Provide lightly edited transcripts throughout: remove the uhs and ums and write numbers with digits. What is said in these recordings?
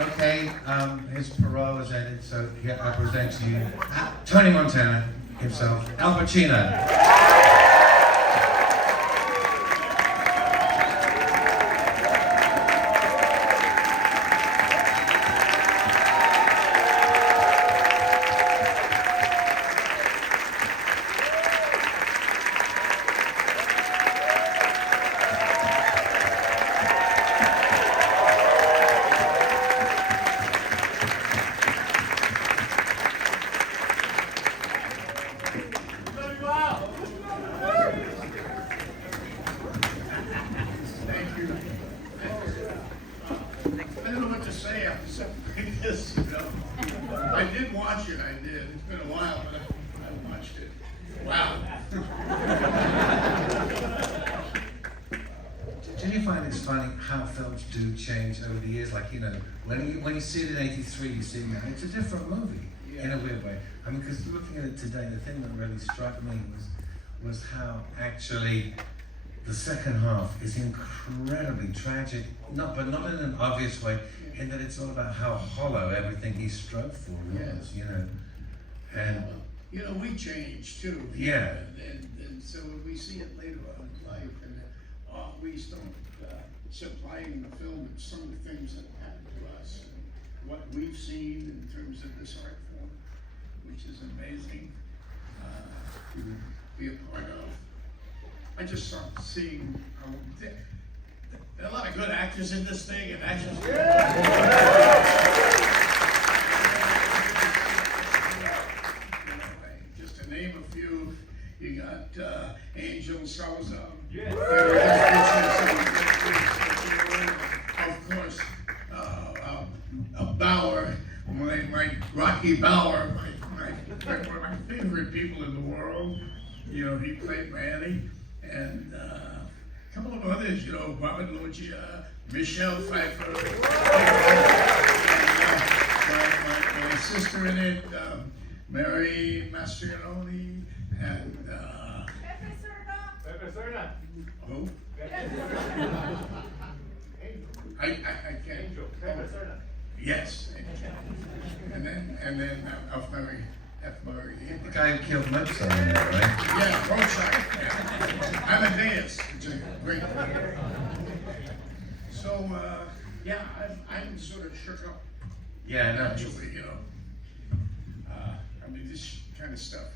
Okay, his parole has ended, so yeah, I present to you Tony Montana himself, Al Pacino. I don't know what to say after something like this, you know. I did watch it, I did. It's been a while, but I watched it. Wow. Do you find it's funny how films do change over the years? Like, you know, when you see it in '83, you see it now. It's a different movie in a weird way. I mean, because looking at it today, the thing that really struck me was how actually the second half is incredibly tragic, but not in an obvious way, in that it's all about how hollow everything he strove for was, you know. And you know, we change too. Yeah. And so we see it later on in life, and we start supplying the film with some of the things that happened to us, and what we've seen in terms of this art form, which is amazing to be a part of. I just started seeing there are a lot of good actors in this thing, and actors. Just to name a few, you got Angel Salazar. Yeah. Of course, Bauer, my Rocky Bauer, one of my favorite people in the world. You know, he played Manny, and a couple of others, you know, Robert Loggia, Michelle Pfeiffer, and my sister in it, Mary Mastroianni, and Pepe Serna. Who? I can't. Angel. Pepe Serna. Yes. And then F. Murray. the guy who killed Mozart, right? Yeah, Mozart. Yeah. Amadeus. It's a great. So yeah, I'm sort of shook up. Yeah, no. Actually, you know. I mean, this kind of stuff.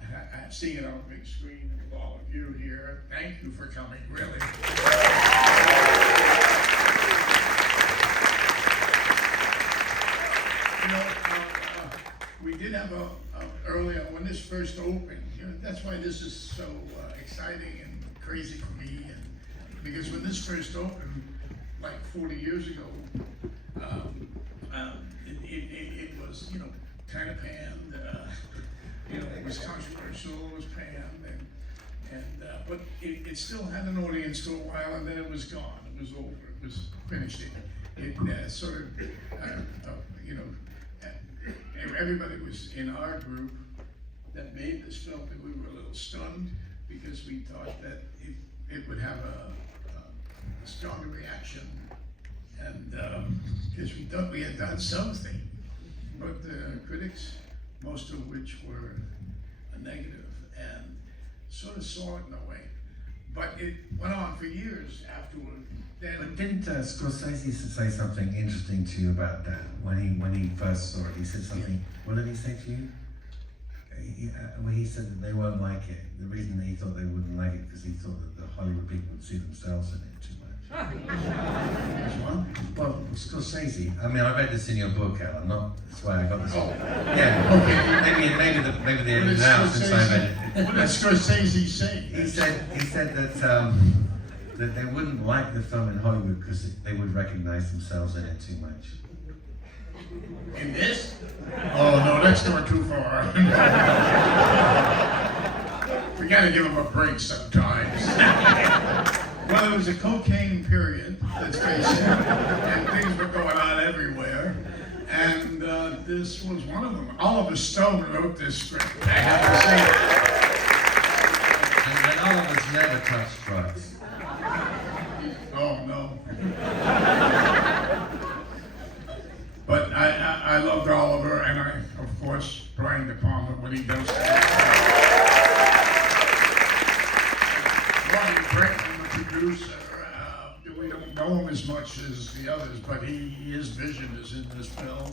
I'm seeing it on a big screen with all of you here. Thank you for coming, really. You know, we did have earlier when this first opened. You know, that's why this is so exciting and crazy for me. And because when this first opened, like 40 years ago, it was, you know, kind of panned. You know, it was controversial. It was panned, but it still had an audience for a while, and then it was gone. It was over. It was finished. It sort of, you know. Everybody was in our group that made this film, and we were a little stunned because we thought that it would have a stronger reaction, and because we thought we had done something, but the critics, most of which were negative, and sort of saw it in a way. But it went on for years afterward. But didn't Scorsese say something interesting to you about that when he first saw it? He said something. What did he say to you? He said that they won't like it. The reason that he thought they wouldn't like it because he thought that the Hollywood people would see themselves in it too much. Well, Scorsese. I mean, I read this in your book, Alan. That's why I got this. Oh. Yeah. Okay. Maybe they edited it out since I read it. What did Scorsese say? He said that. That they wouldn't like the film in Hollywood because they would recognize themselves in it too much. In this? Oh no, that's going too far. We gotta give them a break sometimes. Well, it was a cocaine period, let's face it, and things were going on everywhere. And this was one of them. Oliver Stone wrote this script, I have to say. And Oliver's never touched drugs. Oh no. producer. We don't know him as much as the others, but his vision is in this film.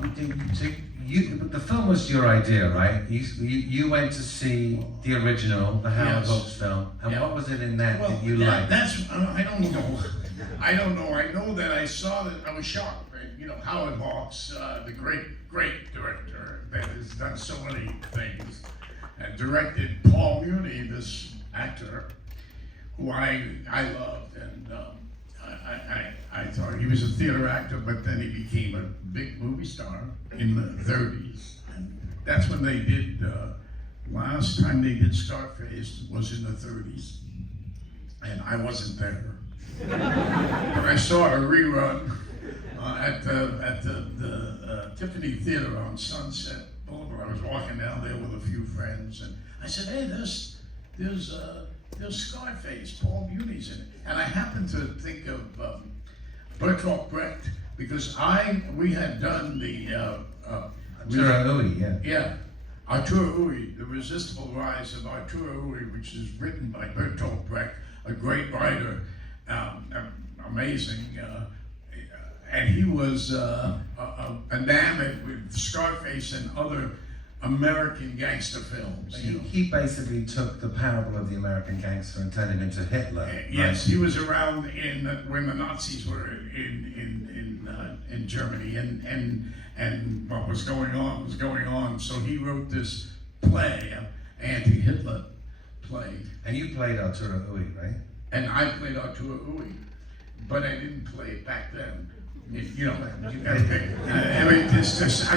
But the film was your idea, right? You went to see the original, the Howard Hawks film, and what was it in that you liked? I don't know. I don't know. I know that I saw that. I was shocked. Right? You know, Howard Hawks, the great director that has done so many things, and directed Paul Muni, this actor, who I loved, and I thought he was a theater actor, but then he became a big movie star in the 30s. And that's when they did, last time they did Scarface was in the 30s. And I wasn't there. But I saw a rerun at the Tiffany Theater on Sunset Boulevard. I was walking down there with a few friends, and I said, hey, there's Scarface, Paul Muni's in it. And I happened to think of Bertolt Brecht, because we had done the Arturo Ui, yeah, Arturo Ui, The Resistible Rise of Arturo Ui, which is written by Bertolt Brecht, a great writer, amazing, and he was enamored with Scarface and other American gangster films. He basically took the parable of the American gangster and turned it into Hitler. Yes, he was around when the Nazis were in Germany, and what was going on. So he wrote this play, anti-Hitler play. And you played Arturo Ui, right? And I played Arturo Ui, but I didn't play it back then. You know, I mean, I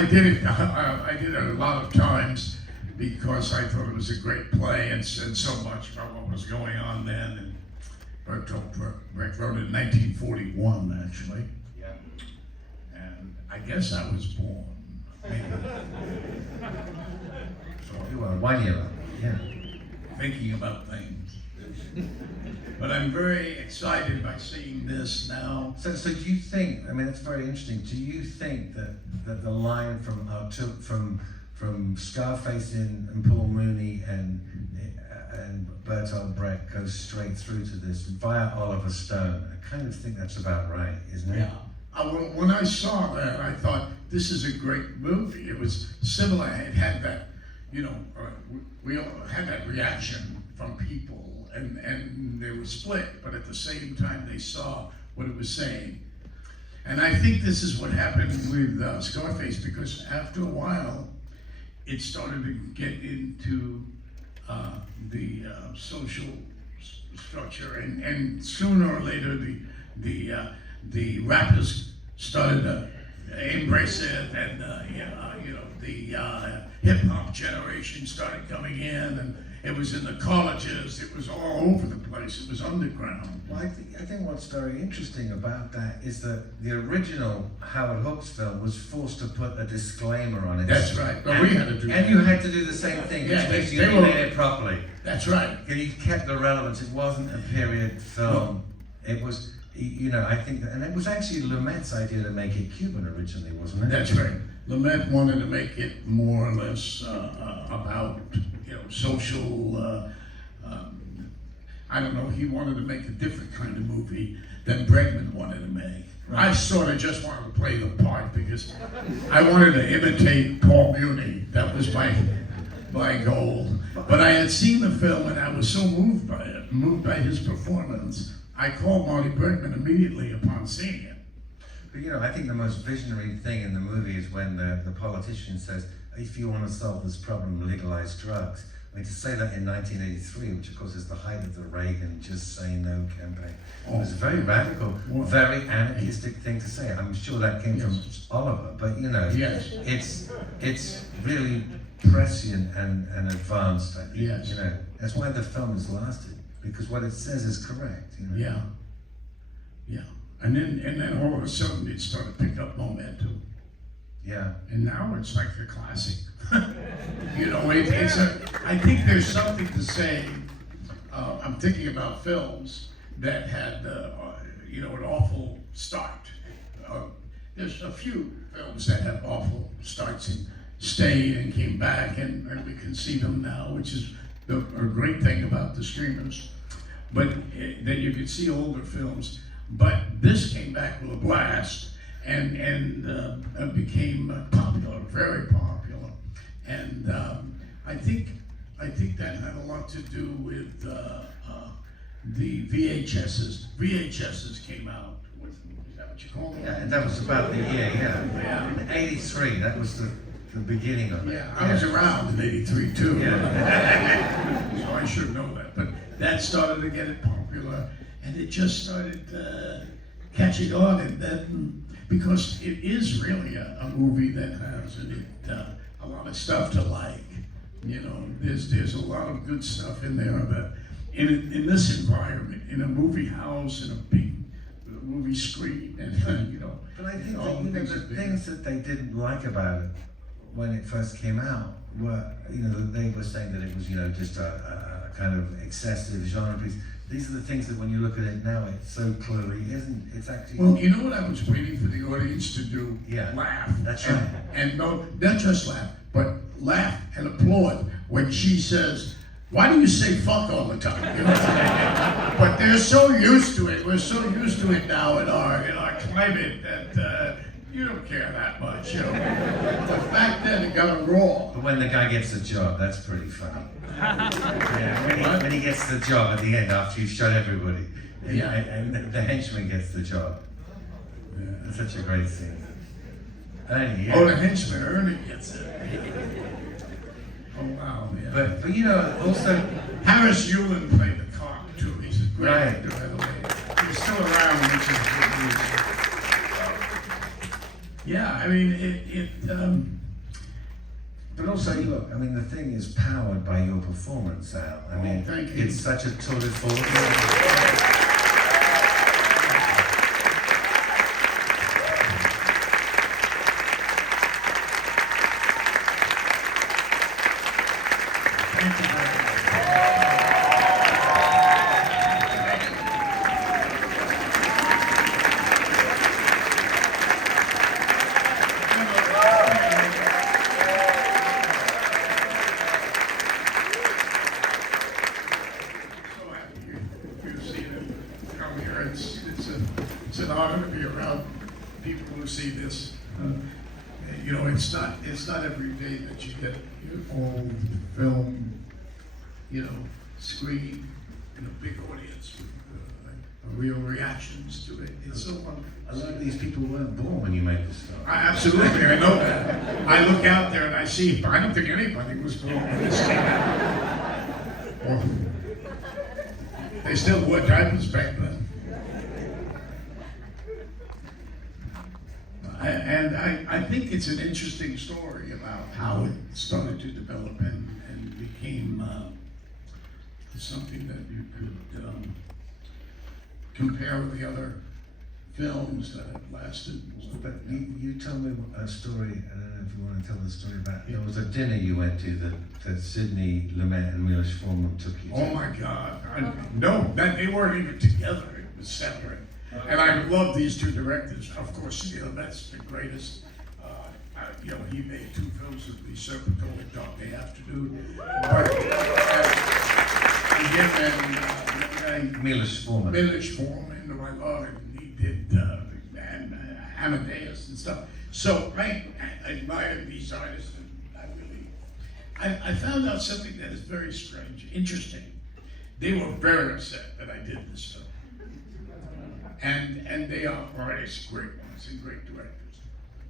did it a lot of times because I thought it was a great play and said so much about what was going on then. And Bertolt Brecht wrote it in 1941, actually. Yeah. And I guess I was born. Maybe. So, You were 1 year old, yeah. Thinking about things. But I'm very excited by seeing this now. So do you think? I mean, it's very interesting. Do you think that the line from Scarface and Paul Mooney and Bertolt Brecht goes straight through to this via Oliver Stone? I kind of think that's about right, isn't it? Yeah. When I saw that, I thought this is a great movie. It was similar. It had that, you know, we all had that reaction from people. And they were split, but at the same time they saw what it was saying. And I think this is what happened with Scarface, because after a while, it started to get into the social structure, and sooner or later the rappers started to embrace it, and you know, the hip hop generation started coming in, and it was in the colleges, it was all over the place, it was underground. Well, I think what's very interesting about that is that the original Howard Hawks film was forced to put a disclaimer on it. That's right, but we had to do that. And you had to do the same thing, Yeah, which means you they made it properly. That's right. And you kept the relevance. It wasn't a period film. It was, you know, I think, and it was actually Lumet's idea to make it Cuban originally, wasn't it? That's right. Lumet wanted to make it more or less about, you know, social, I don't know, he wanted to make a different kind of movie than Bregman wanted to make. Right. I sort of just wanted to play the part because I wanted to imitate Paul Muni. That was my goal. But I had seen the film and I was so moved by it, moved by his performance. I called Marty Bregman immediately upon seeing it. But you know, I think the most visionary thing in the movie is when the politician says, if you want to solve this problem, legalize drugs. I mean, to say that in 1983, which of course is the height of the Reagan Just Say No campaign, it was a very radical, very anarchistic thing to say. I'm sure that came from Oliver, but you know, it's really prescient and advanced, I think. Yes. You know, that's why the film has lasted, because what it says is correct. You know? Yeah. And then all of a sudden it started to pick up momentum. Yeah. And now it's like the classic. You know, I think there's something to say. I'm thinking about films that had, you know, an awful start. There's a few films that have awful starts and stayed and came back, and we can see them now, which is a great thing about the streamers. but then you could see older films. But this came back with a blast and became popular, very popular. And I think that had a lot to do with the VHSs. VHSs came out. Is that what you call them? Yeah, and that was about the year, Yeah. In '83, that was the beginning of it. Yeah, I was around in '83 too. Yeah. So I should know that. But that started to get it popular, and it just started catching on. And then, because it is really a movie that has in it a lot of stuff to like. You know, there's a lot of good stuff in there that in this environment, in a movie house, in a big movie screen, and you know. But I think that, the things that they didn't like about it when it first came out were, they were saying that it was, just a kind of excessive genre piece. These are the things that when you look at it now, it so clearly isn't. It's actually. Well, you know what I was waiting for the audience to do? Yeah. Laugh. That's right. And no, not just laugh, but laugh and applaud when she says, "Why do you say fuck all the time?" You know? But they're so used to it. We're so used to it now in our climate that you don't care that much. You know? But back then it got it raw. But when the guy gets the job, that's pretty funny. Yeah, when he gets the job at the end after you've shot everybody, and the henchman gets the job. Yeah, that's such a great scene. Anyway, Oh, the henchman, Ernie gets it. Oh wow, yeah. But also Harris Yulin played the cop too. He's a great Right. actor, by the way. He's still around, which is good news. Yeah, I mean But also, look, I mean, the thing is powered by your performance, Al. I mean, thank you. it's such a tour de force. Thank you very much. So happy you've seen it come here. It's an honor to be around people who see this. It's not every day that you get your old film, screen in a big audience with real reactions to it. It's so wonderful. A lot of these people weren't born when you made this stuff. Absolutely, I know that. I look out there and I see, I don't think anybody was born when this came out. Or, they still wore diapers back then. I think it's an interesting story about how it started to develop and became something that you could compare with the other films that have lasted. But you told me a story, I don't know if you want to tell the story about, there was a dinner you went to that Sidney Lumet and Milos Forman took you to. Oh my God, no, they weren't even together, it was separate. And I love these two directors. Of course, that's the greatest. He made two films with the Serpentine Dog Day Afternoon. But him and Milos Forman. Milos Forman, who I love, and he did Amadeus and stuff. So I admired these artists, and I found out something that is very strange, interesting. They were very upset that I did this film. And they are artists, great ones, and great directors.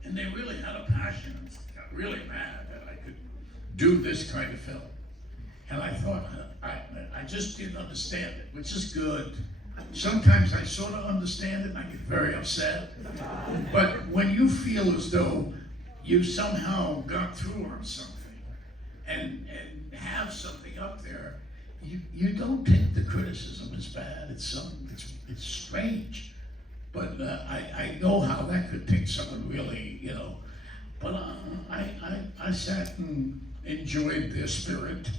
And they really had a passion, and got really mad that I could do this kind of film. And I thought, I just didn't understand it, which is good. Sometimes I sort of understand it, and I get very upset. But when you feel as though you somehow got through on something, and have something up there, you don't take the criticism as bad. It's strange, but I know how that could take someone really, But I sat and enjoyed their spirit.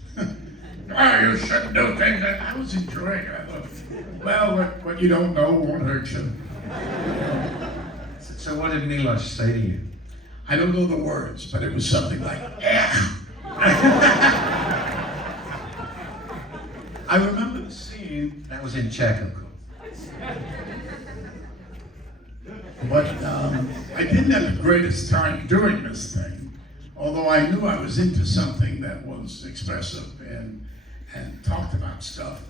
You shouldn't do things. I was enjoying it. I thought, well, what you don't know won't hurt you. So what did Milos say to you? I don't know the words, but it was something like, "Eh." I remember the scene. That was in check, of course. But I didn't have the greatest time doing this thing, although I knew I was into something that was expressive and talked about stuff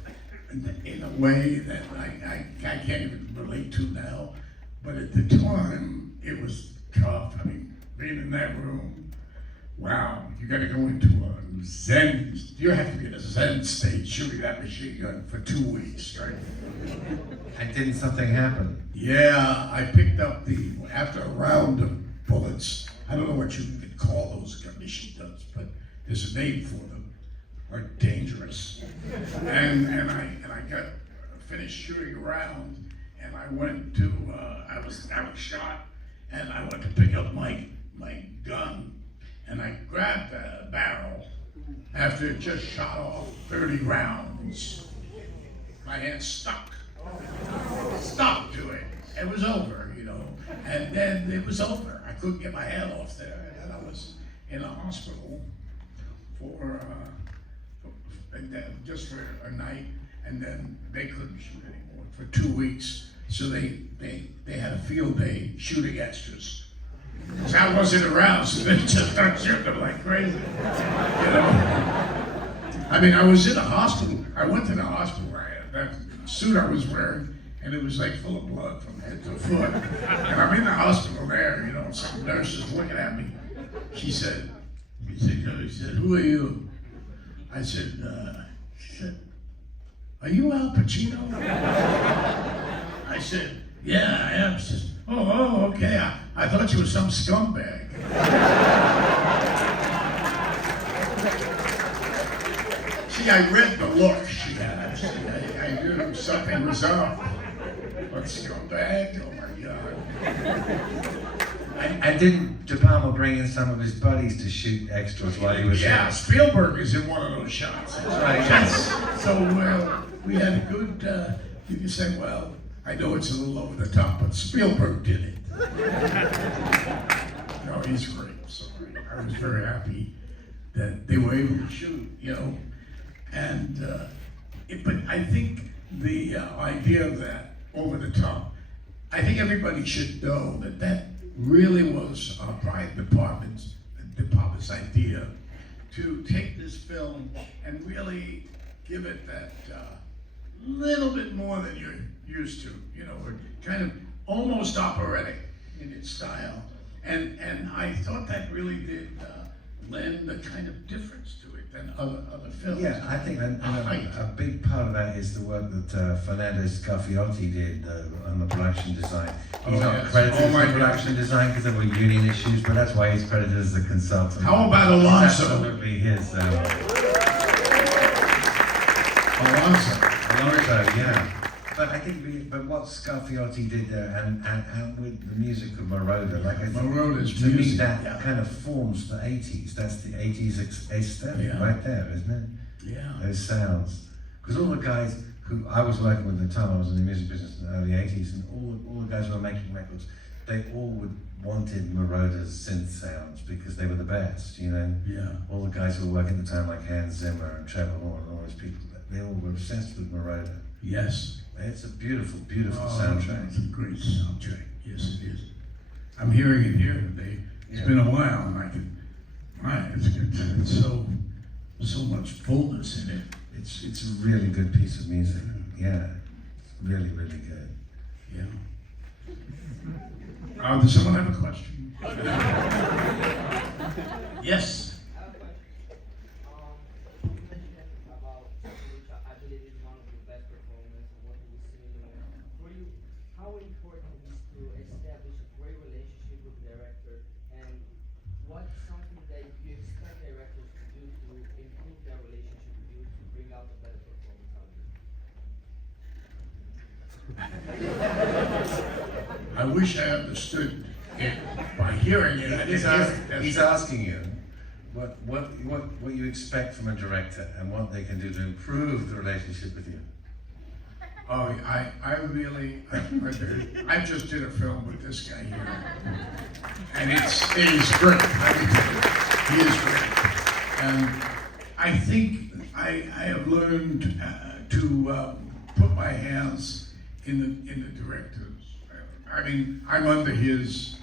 in a way that I can't even relate to now. But at the time, it was tough. I mean, being in that room, wow, you got to go into a Zen, you have to be in a Zen state shooting that machine gun for 2 weeks straight. And didn't something happen? Yeah, I picked up after a round of bullets, I don't know what you could call those machine guns, but there's a name for them, are dangerous. And I got finished shooting around, and I went to, I was shot, and I went to pick up my gun, and I grabbed a barrel after it just shot off 30 rounds. My hand stuck to it. It was over, you know, and then it was over. I couldn't get my hand off there, and I was in a hospital just for a night, and then they couldn't shoot anymore for 2 weeks. So they had a field day shooting extras. Because I wasn't around, so they just started shooting them like crazy. You know? I mean, I was in a hospital. I went to the hospital. That suit I was wearing, and it was like full of blood from head to foot. And I'm in the hospital there, you know, and some nurse is looking at me. She said, "Who are you?" I said, "Are you Al Pacino?" I said, "Yeah, I am." She says, oh, okay. I thought you were some scumbag. See, I read the look she had. I knew something was up. What scumbag? Oh my God. And didn't De Palma bring in some of his buddies to shoot extras while he was Yeah, there? Spielberg is in one of those shots. That's right. Yes. So we had a good, you can say, well, I know it's a little over the top, but Spielberg did it. No, he's great. So I was very happy that they were able to shoot, you know. And, but I think the idea of that over the top, I think everybody should know that really was our private department's idea to take this film and really give it that little bit more than you're used to, you know, or kind of almost operatic in its style. And I thought that really did lend a kind of difference to it than other films. Yeah, I think a big part of that is the work that Fernando Scarfiotti did on the production design. He's not credited for production design because there were union issues, but that's why he's credited as a consultant. How about Alonso? It's absolutely his. Alonso, yeah. But I think, but what Scarfiotti did there, and with the music of Moroder, like I think, Moroder's to me music, that kind of forms the 80s. That's the 80s aesthetic right there, isn't it? Yeah. Those sounds. Because all the guys who I was working with at the time, I was in the music business in the early 80s, and all the guys who were making records, they all wanted Moroder's synth sounds because they were the best, you know? Yeah. All the guys who were working at the time, like Hans Zimmer and Trevor Horn and all those people, they all were obsessed with Moroder. Yes. It's a beautiful, beautiful soundtrack. It's a great soundtrack. Yes, it is. I'm hearing it here today. It's been a while, and I can. It's good. It's so much fullness in it. It's a really good piece of music. Yeah, it's really, really good. Yeah. Does someone have a question? Yes. How important it is to establish a great relationship with the director, and what's something that you expect directors to do to improve their relationship with you to bring out a better performance out of you? I wish I understood it by hearing it. He's asking you what you expect from a director and what they can do to improve the relationship with you. Oh, I just did a film with this guy here, and it is great. He is great, and I think I have learned to put my hands in the director's. I mean, I'm under his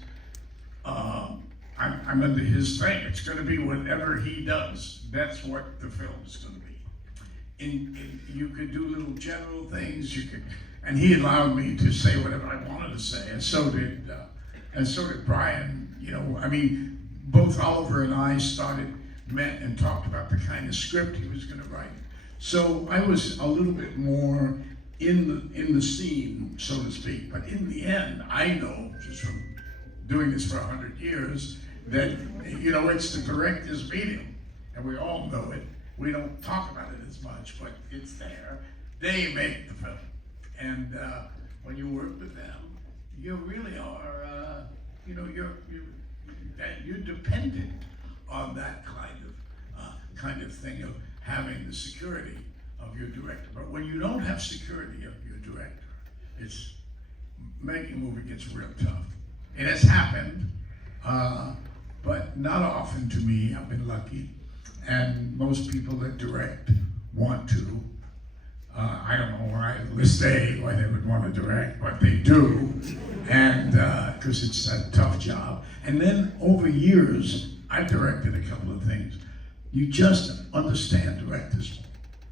I'm under his thing. It's going to be whatever he does. That's what the film is going to be. You could do little general things. You could, and he allowed me to say whatever I wanted to say, and so did Brian. You know, I mean, both Oliver and I met and talked about the kind of script he was going to write. So I was a little bit more in the scene, so to speak. But in the end, I know just from doing this for 100 years that, you know, it's the director's medium, and we all know it. We don't talk about it as much, but it's there. They make the film, and when you work with them, you really are, you know, you're dependent on that kind of thing of having the security of your director. But when you don't have security of your director, making a movie gets real tough. It has happened, but not often to me. I've been lucky, and most people that direct want to. I don't know why, to this day, why they would want to direct, but they do, and because it's a tough job. And then over years, I've directed a couple of things. You just understand directors.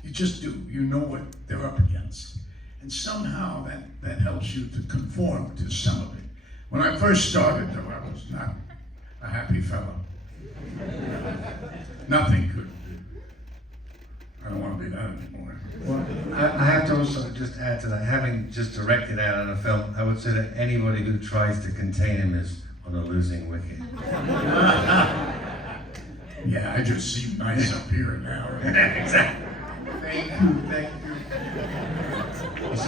You just do. You know what they're up against. And somehow that helps you to conform to some of it. When I first started, though, I was not a happy fellow. Nothing could. I don't want to be that anymore. Well, I have to also just add to that, having just directed out on a film, I would say that anybody who tries to contain him is on a losing wicket. Yeah, I just seem nice up here now. Exactly. Thank you.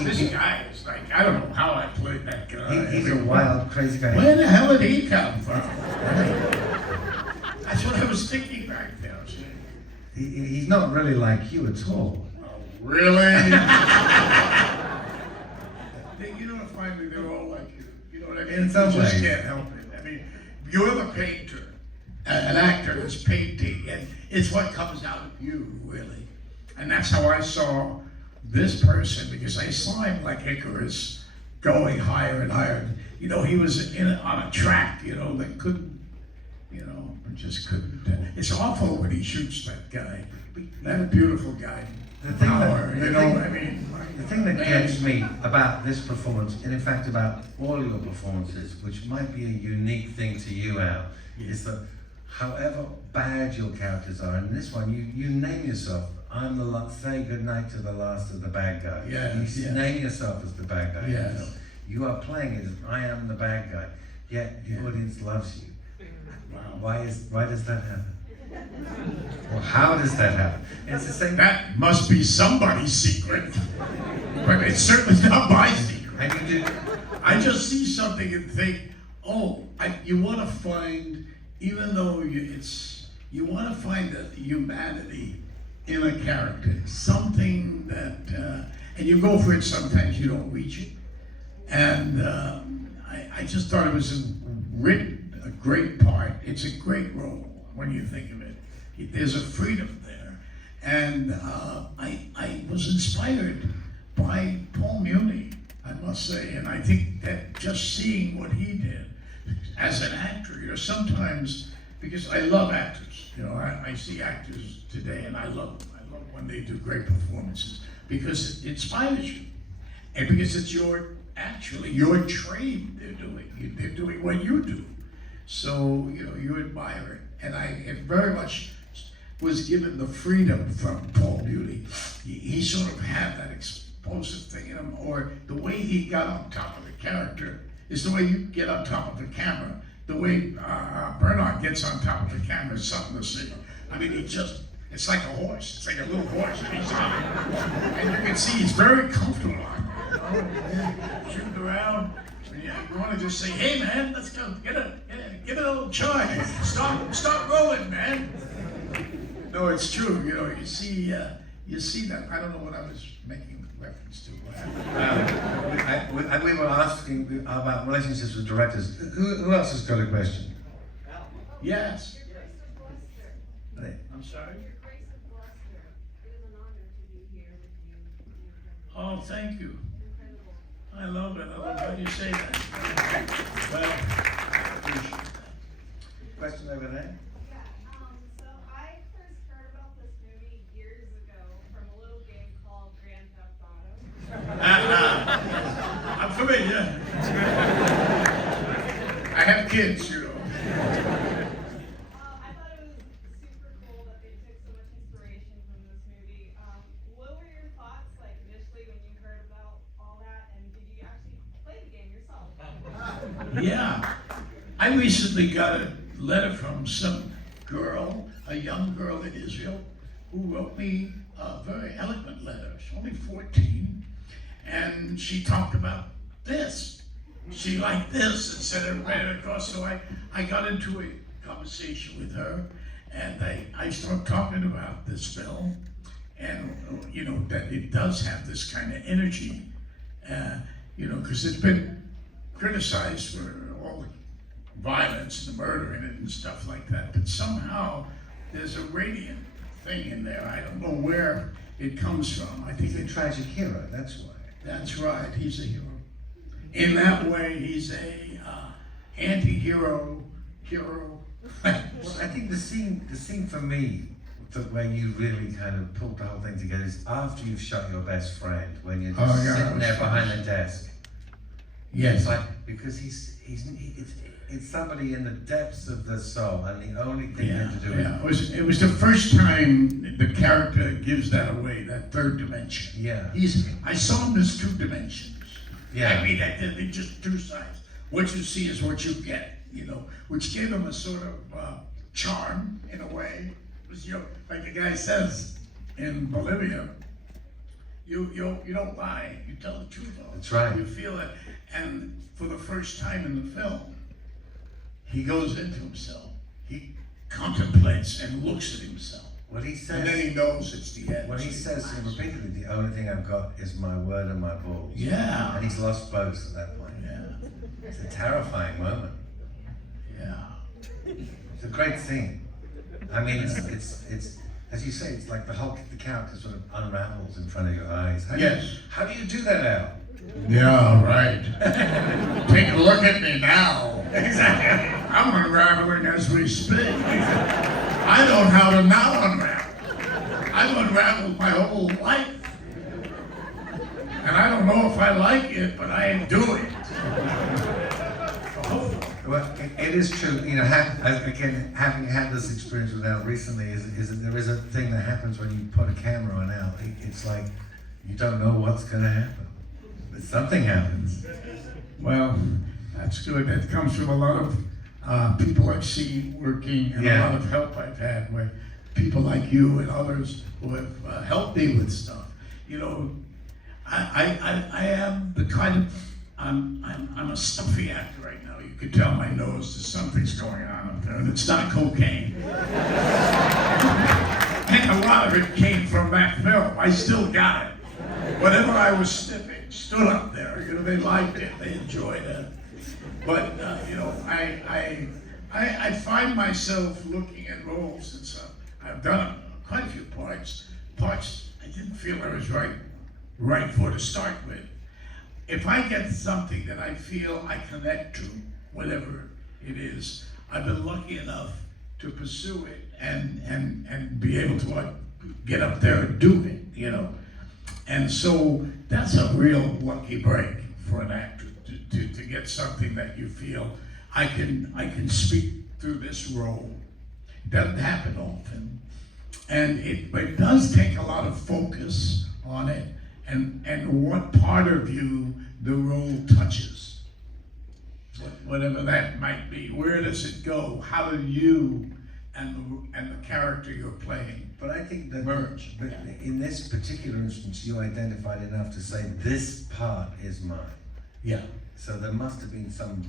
This guy is like, I don't know how I played that guy. He's a wild, crazy guy. Where the hell did he come from? That's what I was thinking back there. He's not really like you at all. Oh, really? You know, finally they're all like you. You know what I mean? In some you just ways. can't help it. I mean, you're the painter. An actor is painting, and it's what comes out of you, really. And that's how I saw this person, because I saw him like Icarus, going higher and higher. You know, he was on a track, you know, that couldn't, you know, just couldn't. It's awful when he shoots that guy. That beautiful guy. The thing The thing that gets me about this performance, and in fact about all your performances, which might be a unique thing to you, Al, is that however bad your characters are, in this one you name yourself. I'm say goodnight to the last of the bad guys. Yeah, You name yourself as the bad guy. Yes. You are playing as I am the bad guy, yet the audience loves you. Wow. Why does that happen? Well, how does that happen? It's the same. That must be somebody's secret, but it's certainly not my secret. And you do. I just see something and think, you want to find, even though you want to find the humanity in a character, something that, and you go for it. Sometimes you don't reach it, and I just thought it was a great part. It's a great role when you think of it. There's a freedom there, and I was inspired by Paul Muni, I must say, and I think that just seeing what he did as an actor, you know, sometimes, because I love actors, you know, I see actors today and I love them. I love when they do great performances, because it inspires you, and because it's your trade they're doing what you do. So, you know, you admire it. And I very much was given the freedom from Paul Muni. He sort of had that explosive thing in him, or the way he got on top of the character is the way you get on top of the camera. The way Bernard gets on top of the camera is something to see. I mean, it's like a horse. It's like a little horse that he's on. And you can see he's very comfortable on it. Shooting around. You want to just say, hey man, let's go, give it a little charge. Stop rolling, man. No, it's true. You know, you see that. I don't know what I was making reference to. We were asking about relationships with directors. Who else has got a question? Yes. I'm sorry. Oh, thank you. Incredible. I love it. I love how you say that. Well, I appreciate that. Question over there? Yeah, so I first heard about this movie years ago from a little game called Grand Theft Auto. I'm familiar. I have kids, you know. I thought it was super cool that they took so much inspiration from this movie. What were your thoughts like initially when you heard about all that, and did you actually play the game yourself? Yeah. I recently got a letter from some girl, a young girl in Israel, who wrote me a very eloquent letter. She's only 14, and she talked about this. She liked this and sent it right across. So I got into a conversation with her, and I started talking about this film, and you know that it does have this kind of energy, you know, because it's been criticized for all the violence and the murder in it and stuff like that. But somehow there's a radiant thing in there. I don't know where it comes from. I think He's a tragic hero, that's why. that's right. He's a hero. In that way, he's a anti-hero hero. Well, I think the scene for me, that where you really kind of pulled the whole thing together is after you've shot your best friend, when you're just sitting there behind the desk. Yes. It's like, because it's somebody in the depths of the soul, and the only thing you have to do is... It was the first time the character gives that away, that third dimension. Yeah. I saw him as two dimensions. Yeah. I mean, they're just two sides. What you see is what you get, you know, which gave him a sort of charm in a way. It was, you know, like the guy says in Bolivia, you don't lie, you tell the truth. That's right. You feel it, and for the first time in the film, he goes into himself. He contemplates and looks at himself. What he says... And then he knows it's the end. What he says repeatedly, the only thing I've got is my word and my balls. Yeah. And he's lost both at that point. Yeah. It's a terrifying moment. Yeah. It's a great scene. I mean, it's as you say, it's like the character sort of unravels in front of your eyes. How do you do that, Al? Yeah, right. Take a look at me now. Exactly. I'm unraveling as we speak. I know how to not unravel. I've unraveled my whole life. And I don't know if I like it, but I do it. Well, it is true, you know, again, having had this experience with Al recently, is that there is a thing that happens when you put a camera on Al. It's like, you don't know what's going to happen. But something happens. Well, that's good. That comes from a lot of people I've seen working and a lot of help I've had with people like you and others who have helped me with stuff. You know, I am the kind of, I'm a stuffy actor right now. You can tell my nose, there's something's going on up there, and it's not cocaine. And a lot of it came from that film. I still got it. Whatever I was sniffing stood up there. You know, they liked it, they enjoyed it. But you know, I find myself looking at roles and stuff. I've done quite a few parts I didn't feel I was right for to start with. If I get something that I feel I connect to, whatever it is, I've been lucky enough to pursue it and be able to get up there and do it, you know. And so that's a real lucky break for an actor to get something that you feel I can speak through this role. It doesn't happen often, and it does take a lot of focus on it and what part of you the role touches, whatever that might be. Where does it go? How do you and the character you're playing? But I think that merge. But in this particular instance, you identified enough to say this part is mine. Yeah. So there must have been some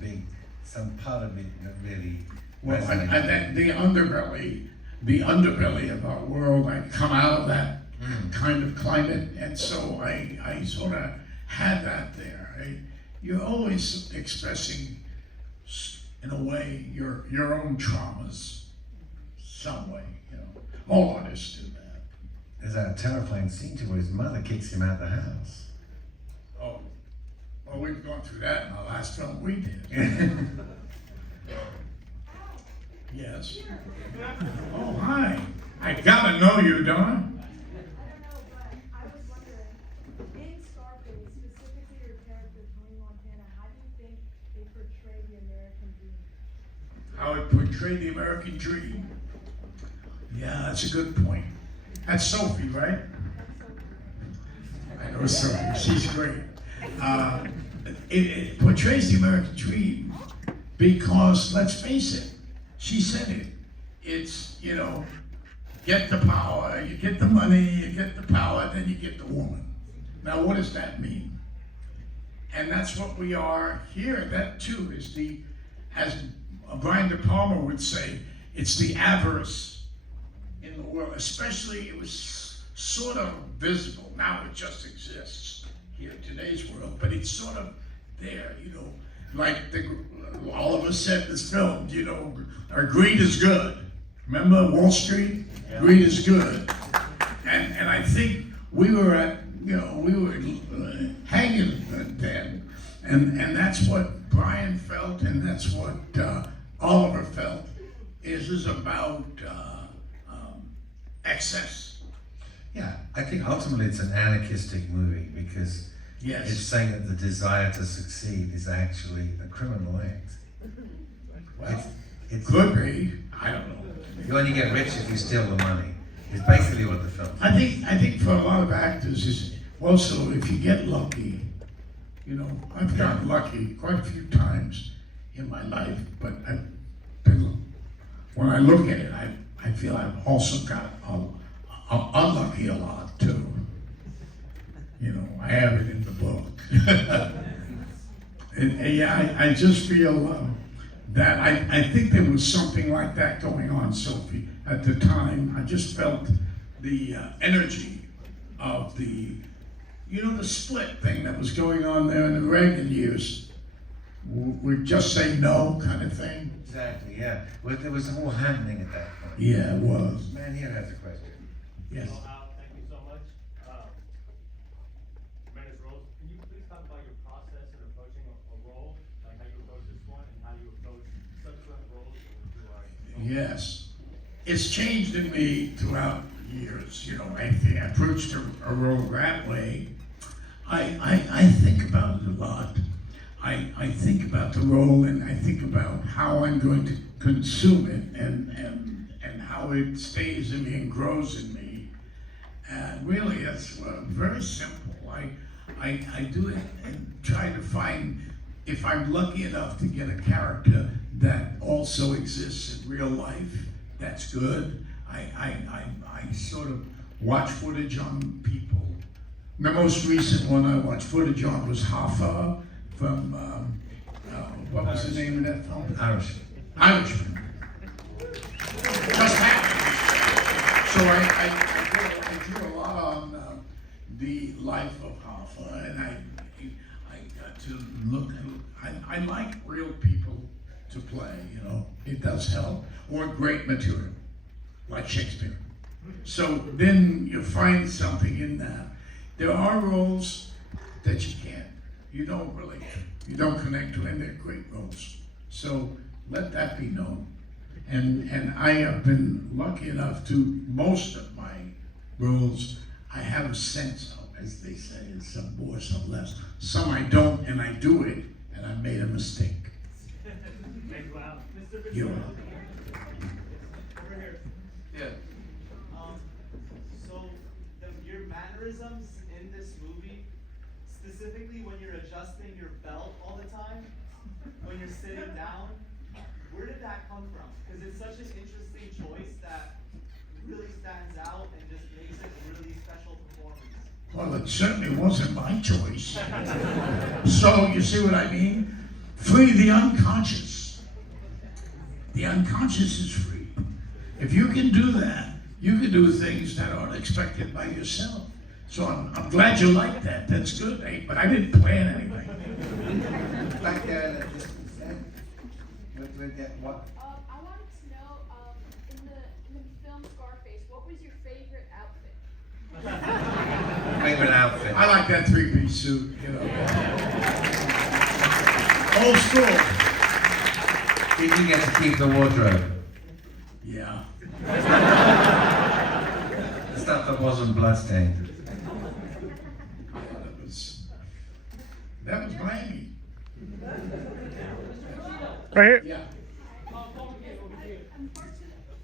part of it that really. Well, the underbelly of our world. I come out of that kind of climate, and so I sort of had that there. You're always expressing, in a way, your own traumas, some way. You know, all artists do that. There's that terrifying scene to where his mother kicks him out of the house. we've gone through that in our last film we did. Yes. Oh, hi. I gotta know you, don't I? I don't know, but I was wondering, in Scarface, specifically your character, Tony Montana, how do you think they portray the American dream? How it portrayed the American dream. Yeah, that's a good point. That's Sophie, right? I know Sophie. She's great. It portrays the American dream because, let's face it, she said it. It's, you know, get the power, you get the money, you get the power, then you get the woman. Now, what does that mean? And that's what we are here. That too is the, as Brian De Palma would say, it's the avarice in the world. Especially, it was sort of visible. Now it just exists here in today's world, but it's sort of there, you know. Like all of us said in this film, you know, our greed is good. Remember Wall Street? Yeah. Greed is good. And I think we were at, you know, we were hanging then. And that's what Brian felt, and that's what Oliver felt, is about excess. Yeah, I think ultimately it's an anarchistic movie because Yes. it's saying that the desire to succeed is actually a criminal act. Well, It could be. I don't know. You only get rich if you steal the money. It's basically what the film. I think for a lot of actors is also if you get lucky, you know, I've gotten lucky quite a few times in my life, but I've been, when I look at it, I feel I've also got unlucky a lot too. You know, I have it in the book. And yeah, I just feel that I think there was something like that going on, Sophie, at the time. I just felt the energy of the, you know, the split thing that was going on there in the Reagan years. We just say no kind of thing. Exactly, yeah. Well, there was more happening at that point. Yeah, it was. Man here has a question. Yes. So, thank you so much. Tremendous roles. Can you please talk about your process in approaching a role, like how you approach this one and how you approach subsequent roles that you are? Yes. It's changed in me throughout years. You know, I approached a role that way. I think about it a lot. I think about the role and I think about how I'm going to consume it and how it stays in me and grows in me. And really, it's very simple. I do it and try to find, if I'm lucky enough to get a character that also exists in real life, that's good. I sort of watch footage on people. The most recent one I watched footage on was Hoffa from, what was the name of that film? Irishman. Just happened. So I drew a lot on the life of Hoffa, and I got to look at, I like real people to play, you know, it does help, or great material, like Shakespeare. So then you find something in that. There are roles that you can't, you don't relate to, you don't connect to, and they're great roles. So let that be known. And I have been lucky enough to, most of my roles, I have a sense of, as they say, some more, some less. Some I don't, and I do it, and I made a mistake. Wow. Mr. You're Pacino. welcome. Over here. Yeah. So your mannerisms in this movie, specifically when you're adjusting your belt all the time, when you're sitting down, where did that come from? Because it's such an interesting choice that really stands out and just makes it a really special performance. Well, it certainly wasn't my choice. So, you see what I mean? Free the unconscious. The unconscious is free. If you can do that, you can do things that aren't expected by yourself. So I'm glad you like that. That's good, eh? But I didn't plan anything. Back there in the distance there. We'll get what? I wanted to know, in the film Scarface, what was your favorite outfit? Favorite outfit? I like that three-piece suit, you know. old school. Did you get to keep the wardrobe? Yeah. The stuff that wasn't bloodstained. That was Miami. Right here. Yeah.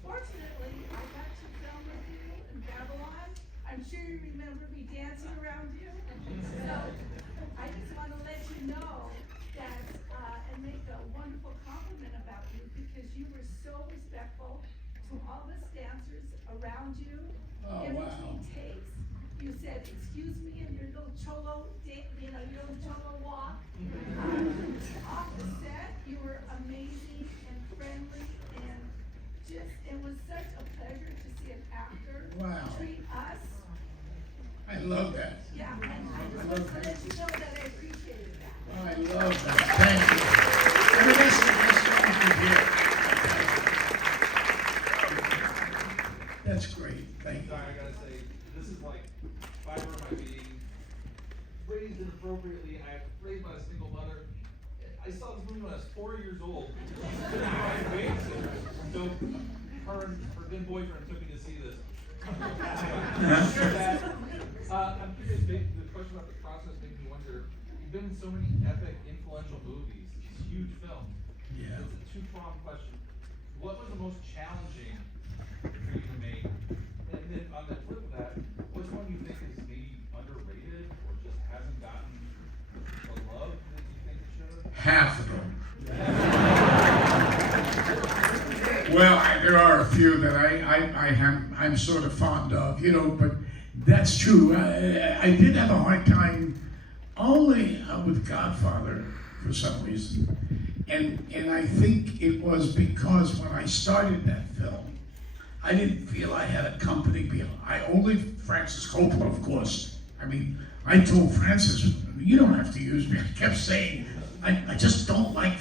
Fortunately, I got to film with you in Babylon. I'm sure you remember me dancing around you. So I just want to let you know that, and make a wonderful compliment about you because you were so respectful to all the dancers around you. Oh, In wow. between takes, you said, "Excuse me," and your little cholo, your little cholo walk. Off the set, you were amazing and friendly and just, it was such a pleasure to see an actor Wow. treat us. I love that. Yeah, and I just wanted to let you know that I appreciated that. Oh, I love that. Thank you. I mean, that's what you hear. That's great. Thank you. Sorry, I gotta say, this is like fiber of my being. Raised inappropriately, I raised by a single mother. I saw this movie when I was 4 years old. My babysitter. So her and her then boyfriend took me to see this. I'm curious, the question about the process makes me wonder, you've been in so many epic, influential movies, these huge films. Yeah. It's a two-pronged question. What was the most challenging for you to make? And then on the flip of that, which one do you think is maybe underrated or just hasn't gotten the love that you think it should? Half of them. Well, there are a few that I'm sort of fond of, but that's true. I did have a hard time only with Godfather for some reason. And I think it was because when I started that film, I didn't feel I had a company behind. Francis Coppola, of course. I mean, I told Francis, you don't have to use me. I kept saying, I just don't like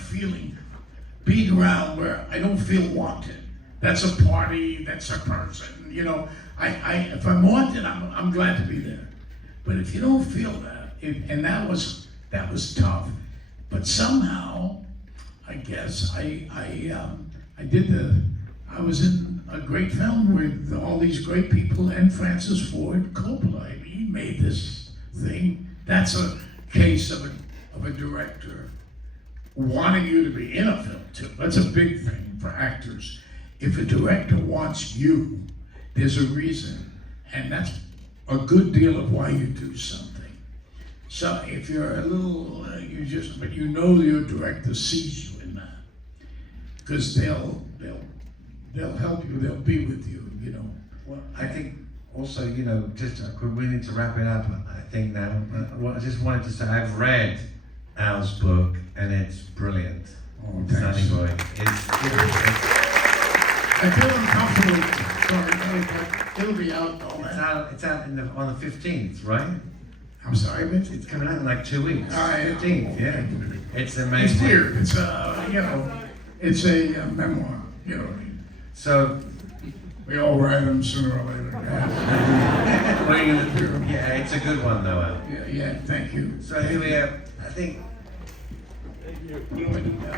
being around where I don't feel wanted. That's a party, that's a person, if I'm wanted, I'm glad to be there. But if you don't feel that, and that was tough. But somehow, I guess, I was in a great film with all these great people and Francis Ford Coppola. I mean, he made this thing. That's a case of a director wanting you to be in a film too. That's a big thing for actors. If a director wants you, there's a reason, and that's a good deal of why you do something. So if you're a little, but your director sees you in that, because they'll help you, they'll be with you, Well, I think also, we need to wrap it up, I think now. What I just wanted to say, I've read Al's book, and it's brilliant. Oh, thanks. Sunny Boy. I feel uncomfortable, but it'll be out though. It's out on the 15th, right? I'm sorry, Mitch. It's coming out in like 2 weeks. Ah, yeah. 15th, yeah. It's It's amazing. weird. It's it's a memoir. So, We all write them sooner or later. what are you gonna do? Yeah, it's a good one though, Al. Yeah, thank you. So here we are. I think What do I do now?